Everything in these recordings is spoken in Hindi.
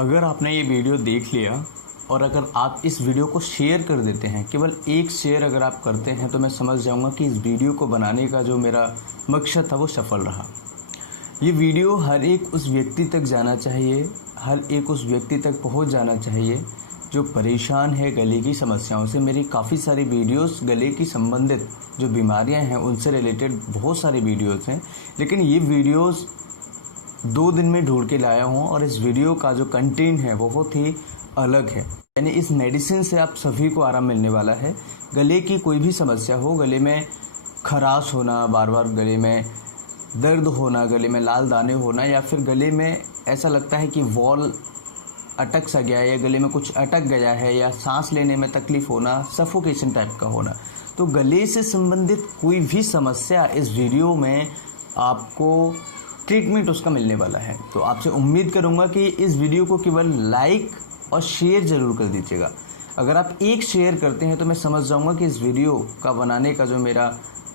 अगर आपने ये वीडियो देख लिया और अगर आप इस वीडियो को शेयर कर देते हैं, केवल एक शेयर अगर आप करते हैं, तो मैं समझ जाऊंगा कि इस वीडियो को बनाने का जो मेरा मकसद था वो सफल रहा। ये वीडियो हर एक उस व्यक्ति तक जाना चाहिए, हर एक उस व्यक्ति तक पहुंच जाना चाहिए जो परेशान है गले की समस्याओं से। मेरी काफ़ी सारी वीडियोस गले की संबंधित जो बीमारियां हैं उनसे रिलेटेड बहुत सारी वीडियोस हैं, लेकिन ये वीडियोस 2 दिन में ढूंढ के लाया हूँ और इस वीडियो का जो कंटेंट है बहुत ही अलग है। यानी इस मेडिसिन से आप सभी को आराम मिलने वाला है। गले की कोई भी समस्या हो, गले में खराश होना, बार बार गले में दर्द होना, गले में लाल दाने होना, या फिर गले में ऐसा लगता है कि वॉल अटक सा गया है या गले में कुछ अटक गया है, या सांस लेने में तकलीफ होना, सफोकेशन टाइप का होना, तो गले से संबंधित कोई भी समस्या इस वीडियो में आपको ट्रीटमेंट उसका मिलने वाला है। तो आपसे उम्मीद करूंगा कि इस वीडियो को केवल लाइक और शेयर ज़रूर कर दीजिएगा। अगर आप एक शेयर करते हैं तो मैं समझ जाऊंगा कि इस वीडियो का बनाने का जो मेरा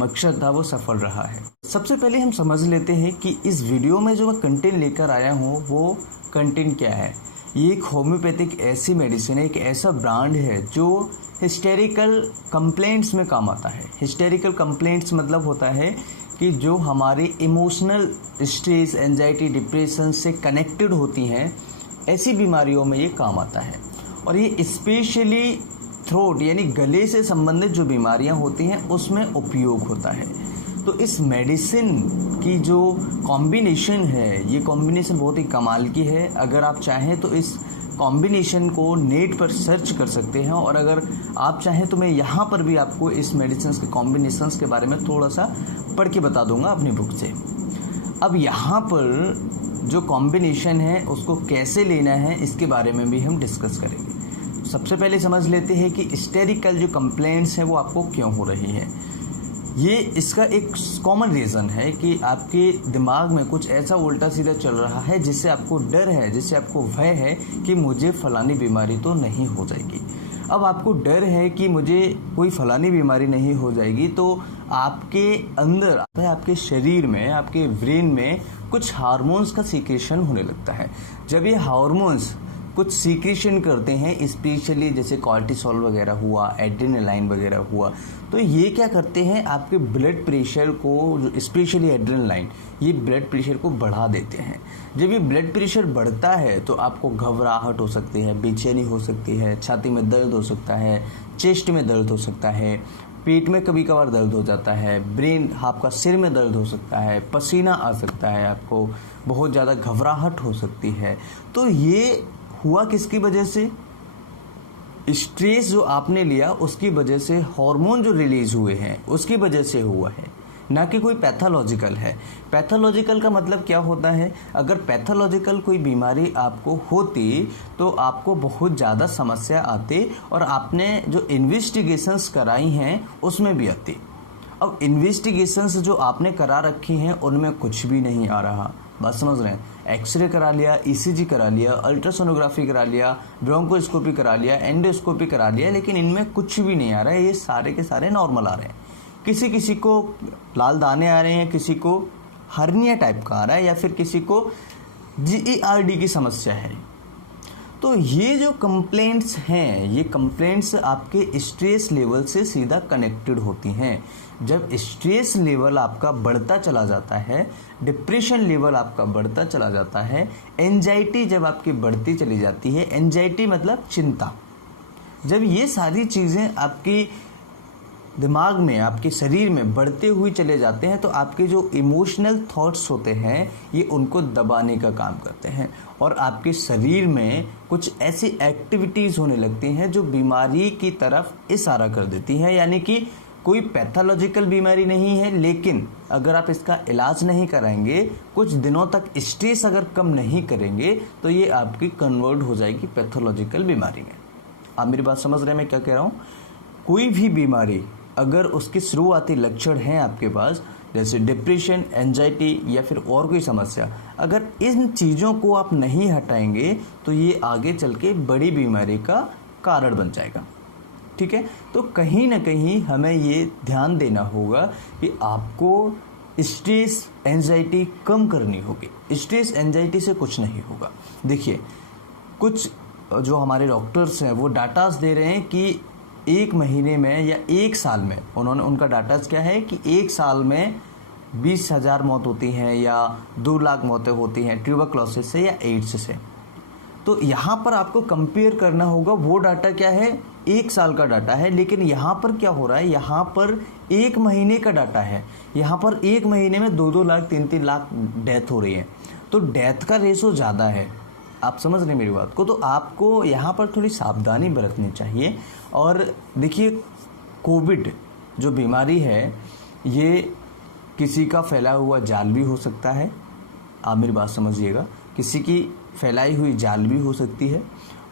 मकसद था वो सफल रहा है। सबसे पहले हम समझ लेते हैं कि इस वीडियो में जो मैं कंटेंट लेकर आया हूँ वो कंटेंट क्या है। ये एक होम्योपैथिक ऐसी मेडिसिन है, एक ऐसा ब्रांड है जो हिस्टेरिकल कंप्लेंट्स में काम आता है। हिस्टेरिकल कंप्लेंट्स मतलब होता है कि जो हमारे इमोशनल स्ट्रेस, एंजाइटी, डिप्रेशन से कनेक्टेड होती हैं, ऐसी बीमारियों में ये काम आता है। और ये स्पेशली थ्रोट यानी गले से संबंधित जो बीमारियां होती हैं उसमें उपयोग होता है। तो इस मेडिसिन की जो कॉम्बिनेशन है, ये कॉम्बिनेशन बहुत ही कमाल की है। अगर आप चाहें तो इस कॉम्बिनेशन को नेट पर सर्च कर सकते हैं, और अगर आप चाहें तो मैं यहाँ पर भी आपको इस मेडिसिन के कॉम्बिनेशंस के बारे में थोड़ा सा पढ़ के बता दूंगा अपनी बुक से। अब यहाँ पर जो कॉम्बिनेशन है उसको कैसे लेना है इसके बारे में भी हम डिस्कस करेंगे। सबसे पहले समझ लेते हैं कि हिस्टेरिकल जो कंप्लेंट्स हैं वो आपको क्यों हो रही है। ये इसका एक कॉमन रीज़न है कि आपके दिमाग में कुछ ऐसा उल्टा सीधा चल रहा है जिससे आपको डर है, जिससे आपको भय है कि मुझे फलानी बीमारी तो नहीं हो जाएगी। अब आपको डर है कि मुझे कोई फलानी बीमारी नहीं हो जाएगी, तो आपके अंदर, आपके शरीर में, आपके ब्रेन में कुछ हार्मोन्स का सीक्रेशन होने लगता है। जब ये हार्मोन्स कुछ सीक्रेशन करते हैं, स्पेशली जैसे कॉर्टिसोल वगैरह हुआ, एड्रेनालाइन वगैरह हुआ, तो ये क्या करते हैं, आपके ब्लड प्रेशर को, स्पेशली एड्रेनालाइन, ये ब्लड प्रेशर को बढ़ा देते हैं। जब ये ब्लड प्रेशर बढ़ता है तो आपको घबराहट हो सकती है, बेचैनी हो सकती है, छाती में दर्द हो सकता है, चेस्ट में दर्द हो सकता है, पेट में कभी कभार दर्द हो जाता है, ब्रेन, आपका सिर में दर्द हो सकता है, पसीना आ सकता है, आपको बहुत ज़्यादा घबराहट हो सकती है। तो ये हुआ किसकी वजह से? स्ट्रेस जो आपने लिया उसकी वजह से, हार्मोन जो रिलीज हुए हैं उसकी वजह से हुआ है, ना कि कोई पैथोलॉजिकल है। पैथोलॉजिकल का मतलब क्या होता है? अगर पैथोलॉजिकल कोई बीमारी आपको होती तो आपको बहुत ज़्यादा समस्या आती और आपने जो इन्वेस्टिगेशंस कराई हैं उसमें भी आती। अब इन्वेस्टिगेशंस जो आपने करा रखी हैं उनमें कुछ भी नहीं आ रहा। बात समझ रहे हैं? एक्सरे करा लिया, ईसीजी करा लिया, अल्ट्रासोनोग्राफी करा लिया, ब्रोंकोस्कोपी करा लिया, एंडोस्कोपी करा लिया, लेकिन इनमें कुछ भी नहीं आ रहा है। ये सारे के सारे नॉर्मल आ रहे हैं। किसी किसी को लाल दाने आ रहे हैं, किसी को हर्निया टाइप का आ रहा है, या फिर किसी को GERD की समस्या है। तो ये जो कंप्लेंट्स हैं, ये कंप्लेंट्स आपके स्ट्रेस लेवल से सीधा कनेक्टेड होती हैं। जब स्ट्रेस लेवल आपका बढ़ता चला जाता है, डिप्रेशन लेवल आपका बढ़ता चला जाता है, एंजाइटी जब आपकी बढ़ती चली जाती है, एंजाइटी मतलब चिंता, जब ये सारी चीज़ें आपकी दिमाग में, आपके शरीर में बढ़ते हुए चले जाते हैं, तो आपके जो इमोशनल थॉट्स होते हैं ये उनको दबाने का काम करते हैं, और आपके शरीर में कुछ ऐसी एक्टिविटीज़ होने लगती हैं जो बीमारी की तरफ इशारा कर देती हैं। यानी कि कोई पैथोलॉजिकल बीमारी नहीं है, लेकिन अगर आप इसका इलाज नहीं कराएंगे, कुछ दिनों तक स्ट्रेस अगर कम नहीं करेंगे, तो ये आपकी कन्वर्ट हो जाएगी पैथोलॉजिकल बीमारी में। आप मेरी बात समझ रहे हैं मैं क्या कह रहा हूँ? कोई भी बीमारी अगर उसके शुरुआती लक्षण हैं आपके पास, जैसे डिप्रेशन, एंजाइटी या फिर और कोई समस्या, अगर इन चीज़ों को आप नहीं हटाएंगे तो ये आगे चल के बड़ी बीमारी का कारण बन जाएगा। ठीक है, तो कहीं ना कहीं हमें ये ध्यान देना होगा कि आपको स्ट्रेस एंजाइटी कम करनी होगी। स्ट्रेस एंजाइटी से कुछ नहीं होगा। देखिए, कुछ जो हमारे डॉक्टर्स हैं वो डाटास दे रहे हैं कि 1 महीने में या 1 साल में, उनका डाटास क्या है कि 1 साल में 20,000 मौत होती हैं या 2 लाख मौतें होती हैं ट्यूबरक्लोसिस से या एड्स से। तो यहाँ पर आपको कंपेयर करना होगा, वो डाटा क्या है 1 साल का डाटा है, लेकिन यहाँ पर क्या हो रहा है, यहाँ पर 1 महीने का डाटा है। यहाँ पर 1 महीने में 2-2 लाख 3-3 लाख डेथ हो रही है, तो डेथ का रेशो ज़्यादा है। आप समझ रहे हैं मेरी बात को? तो आपको यहाँ पर थोड़ी सावधानी बरतनी चाहिए। और देखिए, कोविड जो बीमारी है ये किसी का फैला हुआ जाल भी हो सकता है, आप मेरी बात समझिएगा, किसी की फैलाई हुई जाल भी हो सकती है।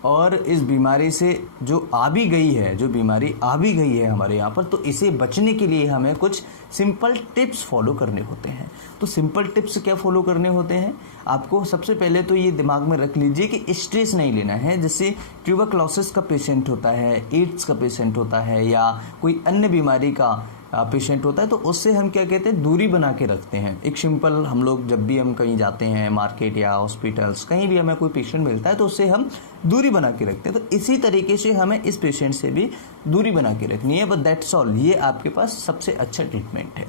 और इस बीमारी से जो आ भी गई है, जो बीमारी आ भी गई है हमारे यहाँ पर, तो इसे बचने के लिए हमें कुछ सिंपल टिप्स फॉलो करने होते हैं। तो सिंपल टिप्स क्या फॉलो करने होते हैं? आपको सबसे पहले तो ये दिमाग में रख लीजिए कि स्ट्रेस नहीं लेना है। जैसे ट्यूबरक्लोसिस का पेशेंट होता है, एड्स का पेशेंट होता है या कोई अन्य बीमारी का पेशेंट होता है, तो उससे हम क्या कहते हैं, दूरी बना के रखते हैं। एक सिंपल, हम लोग जब भी हम कहीं जाते हैं मार्केट या हॉस्पिटल्स, कहीं भी हमें कोई पेशेंट मिलता है तो उससे हम दूरी बना के रखते हैं। तो इसी तरीके से हमें इस पेशेंट से भी दूरी बना के रखनी है। बट दैट्स ऑल, ये आपके पास सबसे अच्छा ट्रीटमेंट है।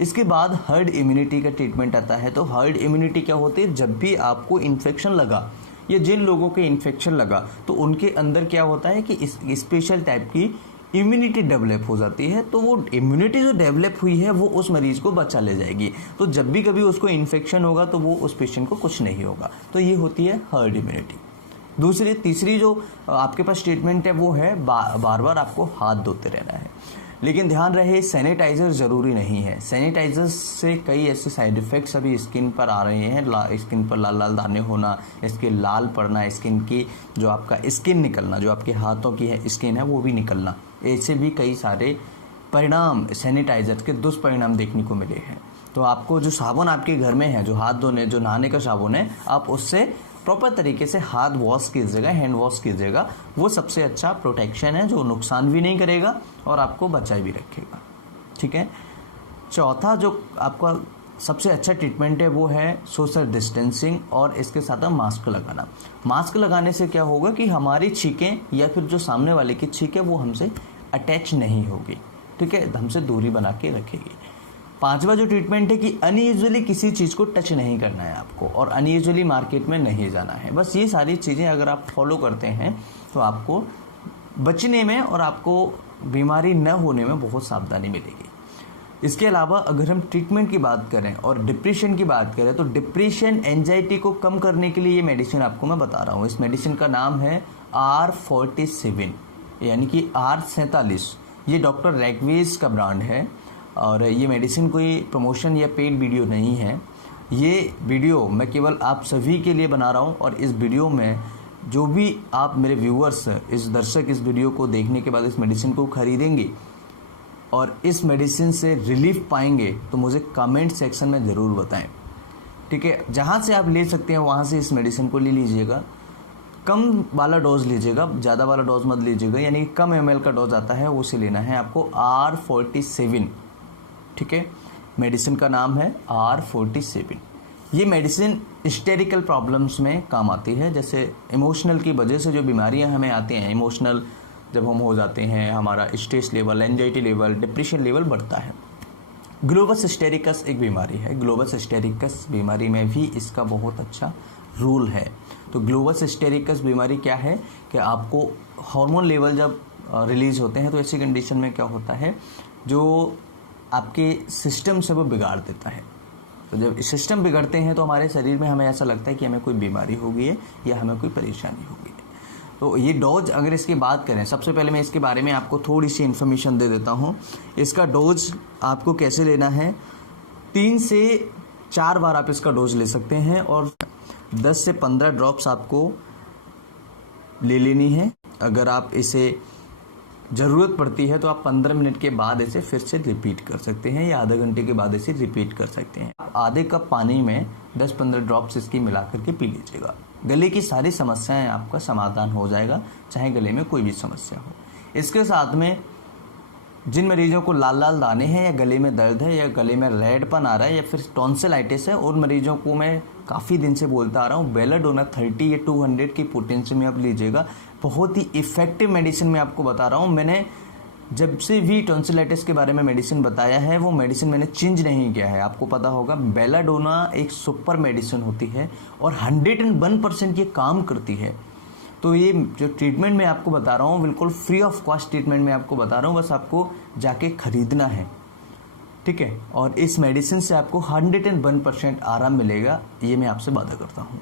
इसके बाद हर्ड इम्यूनिटी का ट्रीटमेंट आता है। तो हर्ड इम्यूनिटी क्या होती है? जब भी आपको इन्फेक्शन लगा या जिन लोगों के इन्फेक्शन लगा तो उनके अंदर क्या होता है कि इस स्पेशल टाइप की इम्यूनिटी डेवलप हो जाती है। तो वो इम्यूनिटी जो डेवलप हुई है वो उस मरीज को बचा ले जाएगी। तो जब भी कभी उसको इन्फेक्शन होगा तो वो उस पेशेंट को कुछ नहीं होगा। तो ये होती है हर्ड इम्यूनिटी। तीसरी जो आपके पास ट्रीटमेंट है वो है बार बार आपको हाथ धोते रहना है। लेकिन ध्यान रहे, सैनिटाइज़र ज़रूरी नहीं है। सैनिटाइज़र से कई ऐसे साइड इफ़ेक्ट्स अभी स्किन पर आ रहे हैं। स्किन पर लाल लाल दाने होना, स्किन लाल पड़ना, स्किन की जो आपका स्किन निकलना, जो आपके हाथों की है स्किन है वो भी निकलना, ऐसे भी कई सारे परिणाम सैनिटाइज़र के दुष्परिणाम देखने को मिले हैं। तो आपको जो साबुन आपके घर में है, जो हाथ धोने, जो नहाने का साबुन है, आप उससे प्रॉपर तरीके से हाथ वॉश कीजिएगा, हैंड वॉश कीजिएगा। वो सबसे अच्छा प्रोटेक्शन है, जो नुकसान भी नहीं करेगा और आपको बचाए भी रखेगा। ठीक है। चौथा जो आपका सबसे अच्छा ट्रीटमेंट है वो है सोशल डिस्टेंसिंग और इसके साथ मास्क लगाना। मास्क लगाने से क्या होगा कि हमारी छींकें या फिर जो सामने वाले की छींक है वो हमसे अटैच नहीं होगी। ठीक है, हमसे दूरी बना के रखेगी। 5वां जो ट्रीटमेंट है कि अनयूजुअली किसी चीज़ को टच नहीं करना है आपको और अनयूजुअली मार्केट में नहीं जाना है। बस ये सारी चीज़ें अगर आप फॉलो करते हैं तो आपको बचने में और आपको बीमारी न होने में बहुत सावधानी मिलेगी। इसके अलावा अगर हम ट्रीटमेंट की बात करें और डिप्रेशन की बात करें, तो डिप्रेशन, एंजाइटी को कम करने के लिए ये मेडिसिन आपको मैं बता रहा हूँ। इस मेडिसिन का नाम है R47 यानी कि R47। ये डॉक्टर रैगवेज का ब्रांड है और ये मेडिसिन कोई प्रमोशन या पेड वीडियो नहीं है। ये वीडियो मैं केवल आप सभी के लिए बना रहा हूँ और इस वीडियो में जो भी आप मेरे व्यूअर्स, इस दर्शक इस वीडियो को देखने के बाद इस मेडिसिन को खरीदेंगे और इस मेडिसिन से रिलीफ पाएंगे तो मुझे कमेंट सेक्शन में ज़रूर बताएं। ठीक है, जहाँ से आप ले सकते हैं वहाँ से इस मेडिसिन को ले लीजिएगा। कम वाला डोज लीजिएगा, ज़्यादा वाला डोज मत लीजिएगा, यानी कि कम ml का डोज आता है उसे लेना है आपको। R47, ठीक है, मेडिसिन का नाम है R47। ये मेडिसिन हिस्टेरिकल प्रॉब्लम्स में काम आती है। जैसे इमोशनल की वजह से जो बीमारियां हमें आती हैं, इमोशनल जब हम हो जाते हैं, हमारा stress level, anxiety level, depression level बढ़ता है। ग्लोबस हिस्टेरिकस एक बीमारी है। ग्लोबस हिस्टेरिकस बीमारी में भी इसका बहुत अच्छा रूल है। तो ग्लोबस हिस्टेरिकस बीमारी क्या है कि आपको हार्मोन लेवल जब रिलीज होते हैं तो ऐसी कंडीशन में क्या होता है, जो आपके सिस्टम से वो बिगाड़ देता है। तो जब सिस्टम बिगड़ते हैं तो हमारे शरीर में हमें ऐसा लगता है कि हमें कोई बीमारी हो गई है या हमें कोई परेशानी हो गई है। तो ये डोज अगर इसकी बात करें, सबसे पहले मैं इसके बारे में आपको थोड़ी सी इन्फॉर्मेशन दे देता हूँ। इसका डोज आपको कैसे लेना है, 3 से 4 बार आप इसका डोज ले सकते हैं और 10 से 15 ड्रॉप्स आपको ले लेनी है। अगर आप इसे ज़रूरत पड़ती है तो आप 15 मिनट के बाद इसे फिर से रिपीट कर सकते हैं या आधे घंटे के बाद इसे रिपीट कर सकते हैं। आप आधे कप पानी में 10-15 ड्रॉप्स इसकी मिला करके पी लीजिएगा। गले की सारी समस्याएं आपका समाधान हो जाएगा, चाहे गले में कोई भी समस्या हो। इसके साथ में जिन मरीजों को लाल लाल दाने हैं या गले में दर्द है या गले में रेडपन आ रहा है या फिर टॉन्सिलाइटिस है, उन मरीजों को मैं काफ़ी दिन से बोलता आ रहा हूँ बेलाडोना 30 या 200 की पोटेंशियल में आप लीजिएगा। बहुत ही इफ़ेक्टिव मेडिसिन मैं आपको बता रहा हूँ। मैंने जब से भी टॉन्सिलाइटिस के बारे में मेडिसिन बताया है वो मेडिसिन मैंने चेंज नहीं किया है। आपको पता होगा बेलाडोना एक सुपर मेडिसिन होती है और 101% ये काम करती है। तो ये जो ट्रीटमेंट मैं आपको बता रहा हूँ बिल्कुल फ्री ऑफ कॉस्ट ट्रीटमेंट मैं आपको बता रहा हूँ, बस आपको जाके खरीदना है, ठीक है। और इस मेडिसिन से आपको 101% आराम मिलेगा, ये मैं आपसे वादा करता हूँ।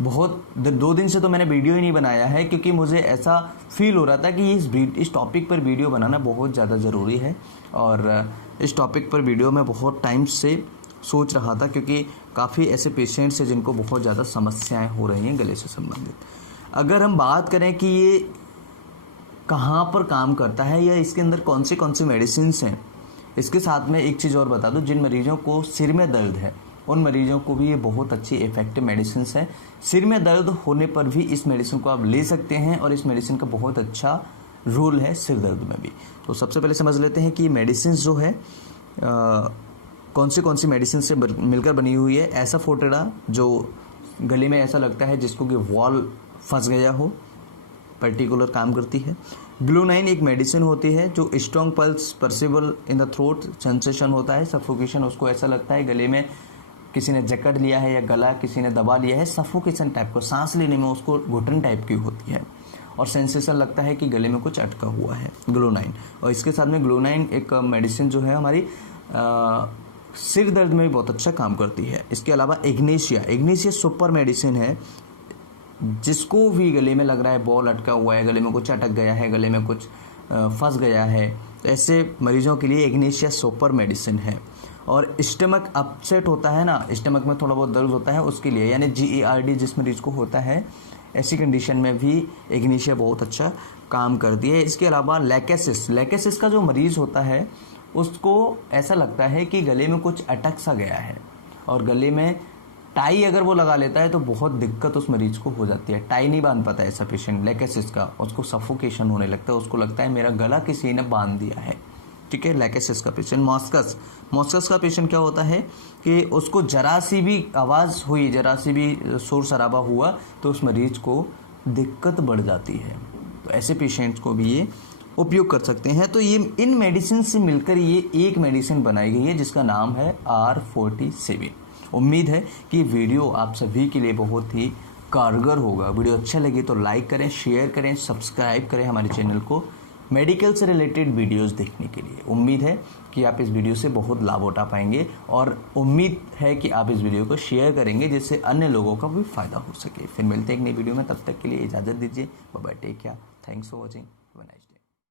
बहुत 2 दिन से तो मैंने वीडियो ही नहीं बनाया है क्योंकि मुझे ऐसा फील हो रहा था कि इस टॉपिक पर वीडियो बनाना बहुत ज़्यादा ज़रूरी है। और इस टॉपिक पर वीडियो मैं बहुत टाइम से सोच रहा था क्योंकि काफ़ी ऐसे पेशेंट्स हैं जिनको बहुत ज़्यादा समस्याएं हो रही हैं गले से संबंधित। अगर हम बात करें कि ये कहाँ पर काम करता है या इसके अंदर कौन सी मेडिसिन हैं, इसके साथ में एक चीज़ और बता दूं, जिन मरीजों को सिर में दर्द है उन मरीजों को भी ये बहुत अच्छी इफेक्टिव मेडिसिन है। सिर में दर्द होने पर भी इस मेडिसिन को आप ले सकते हैं और इस मेडिसिन का बहुत अच्छा रोल है सिर दर्द में भी। तो सबसे पहले समझ लेते हैं कि ये मेडिसिन जो है कौन सी मेडिसिन से मिलकर बनी हुई है। ऐसा फोटेडा जो गले में ऐसा लगता है जिसको कि वॉल फंस गया हो, पर्टिकुलर काम करती है। ग्लूनाइन एक मेडिसिन होती है जो strong pulse Percival in the throat sensation होता है, सफोकेशन, उसको ऐसा लगता है गले में किसी ने जकड़ लिया है या गला किसी ने दबा लिया है, सफोकेशन टाइप को, सांस लेने में उसको घुटन टाइप की होती है और सेंसेशन लगता है कि गले में कुछ अटका हुआ है, ग्लूनाइन। और इसके साथ में ग्लूनाइन एक मेडिसिन जो है हमारी सिर दर्द में भी बहुत अच्छा काम करती है। इसके अलावा इग्नेशिया सुपर मेडिसिन है। जिसको भी गले में लग रहा है बॉल अटका हुआ है, गले में कुछ अटक गया है, गले में कुछ फंस गया है, तो ऐसे मरीजों के लिए इग्नेशिया सुपर मेडिसिन है। और स्टमक अपसेट होता है ना, स्टमक में थोड़ा बहुत दर्द होता है, उसके लिए यानी GERD जिस मरीज को होता है ऐसी कंडीशन में भी इग्नेशिया बहुत अच्छा काम करती है। इसके अलावा लैकेसिस का जो मरीज़ होता है उसको ऐसा लगता है कि गले में कुछ अटक सा गया है और गले में टाई अगर वो लगा लेता है तो बहुत दिक्कत उस मरीज को हो जाती है। टाई नहीं बांध पाता ऐसा पेशेंट लैकेसिस का, उसको सफोकेशन होने लगता है, उसको लगता है मेरा गला किसी ने बांध दिया है, ठीक है, लैकेसिस का पेशेंट। मॉस्कस का पेशेंट क्या होता है कि उसको जरा सी भी आवाज़ हुई, जरा सी भी शोर शराबा हुआ तो उस मरीज को दिक्कत बढ़ जाती है। तो ऐसे पेशेंट्स को भी ये उपयोग कर सकते हैं। तो ये इन मेडिसिन से मिलकर ये एक मेडिसिन बनाई गई है जिसका नाम है R47। उम्मीद है कि वीडियो आप सभी के लिए बहुत ही कारगर होगा। वीडियो अच्छा लगे तो लाइक करें, शेयर करें, सब्सक्राइब करें हमारे चैनल को मेडिकल से रिलेटेड वीडियोस देखने के लिए। उम्मीद है कि आप इस वीडियो से बहुत लाभ उठा पाएंगे और उम्मीद है कि आप इस वीडियो को शेयर करेंगे जिससे अन्य लोगों का भी फायदा हो सके। फिर मिलते हैं एक नई वीडियो में, तब तक के लिए इजाज़त दीजिए। Bye bye, take care, thanks for watching, have a nice day.